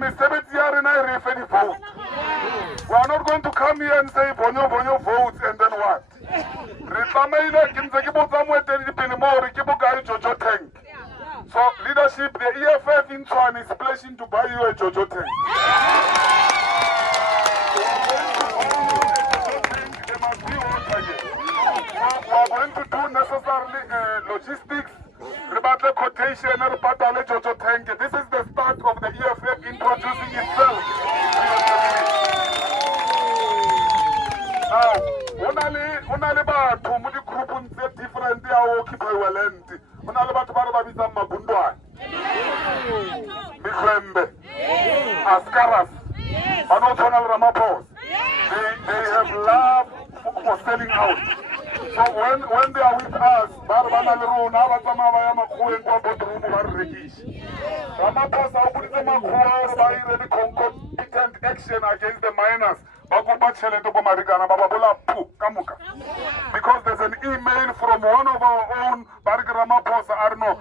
Mesebetsi ya rena e re fe di-vote. We are not going to come here and say bonyo votes and then what? Re tlameile ke ntse ke botsa moeteledipele mo hore ke bokae Jojo tank. So leadership, the EFF in Tshwane is pledging to buy you a Jojo tank. There must be water here. So we are going to do necessarily logistics. Rebatle quotation and repatale Jojo tank. This is the start of the EFF introducing itself. Now, onale batho mo di group tse different ya o occupy land. Onale batho ba re ba bitsa mabundwane. Mikhwembe. Askaras. Bano tshwana le Ramaphosa. They have love for selling out. So when they are with us, ba re bana le rona ba tsamaya ba ya makgoweng kwa boardroom ba re rekisha. Ramaphosa o buditse makgowa hore ba ire di concomitant action against the miners. Because there's an email from one of our own, Barik Ramaphosa Arno,